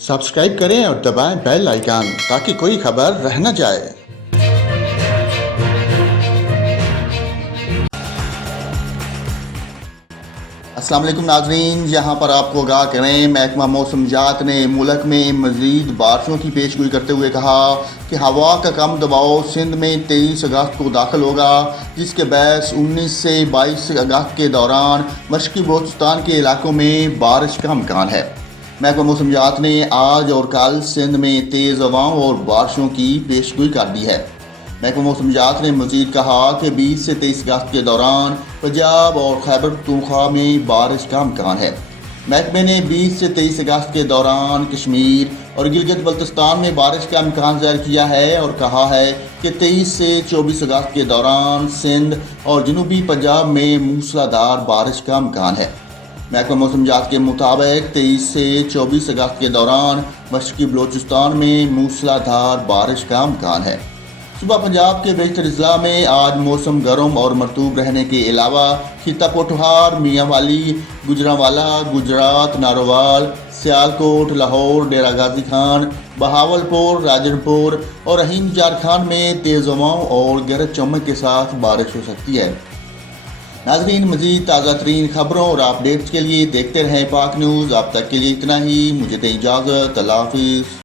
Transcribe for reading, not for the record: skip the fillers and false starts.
Subscribe करें और दबाएं बेल आइकन ताकि कोई खबर रह न जाए। अस्सलाम वालेकुम नाजरीन, यहाँ पर आपको आगाह करें, महकमा मौसमियात ने मुल्क में मज़ीद बारिशों की पेशगोई करते हुए कहा कि हवा का कम दबाव सिंध में 23 अगस्त को दाखिल होगा, जिसके बहस 19 से 22 अगस्त के दौरान मशरक़ी बलोचिस्तान के इलाकों में बारिश का इम्कान है। महकमा मौसमियात ने आज और कल सिंध में तेज़ हवाओं और बारिशों की पेशगोई कर दी है। महकमा मौसमियात ने मज़ीद कहा कि 20 से 23 अगस्त के दौरान पंजाब और खैबर पख्तूनख्वा में बारिश का इम्कान है। महकमे ने 20 से 23 अगस्त के दौरान कश्मीर और गिलगित बल्तिस्तान में बारिश का इम्कान ज़ाहिर किया है और कहा है कि 23 से 24 अगस्त के दौरान सिंध और जनूबी पंजाब में मूसलाधार बारिश का इम्कान है। महकमा मौसमियात के मुताबिक 23 से 24 अगस्त के दौरान मशरक़ी बलोचिस्तान में मूसलाधार बारिश का इम्कान है। सुबह पंजाब के बेशतर अजला में आज मौसम गर्म और मरतूब रहने के अलावा खिता पोठहार, मियांवाली, गुजरांवाला, गुजरात, नारोवाल, सियालकोट, लाहौर, डेरा गाजी खान, बहावलपुर, राजनपुर और हिंद झारखंड में तेज़ हवाओं और गरज चमक के साथ बारिश हो सकती है। नाज़रीन, मज़ीद ताज़ा तरीन खबरों और अपडेट्स के लिए देखते रहें पाक न्यूज़। अब तक के लिए इतना ही, मुझे दें इजाज़त। अल्लाह हाफ़िज़।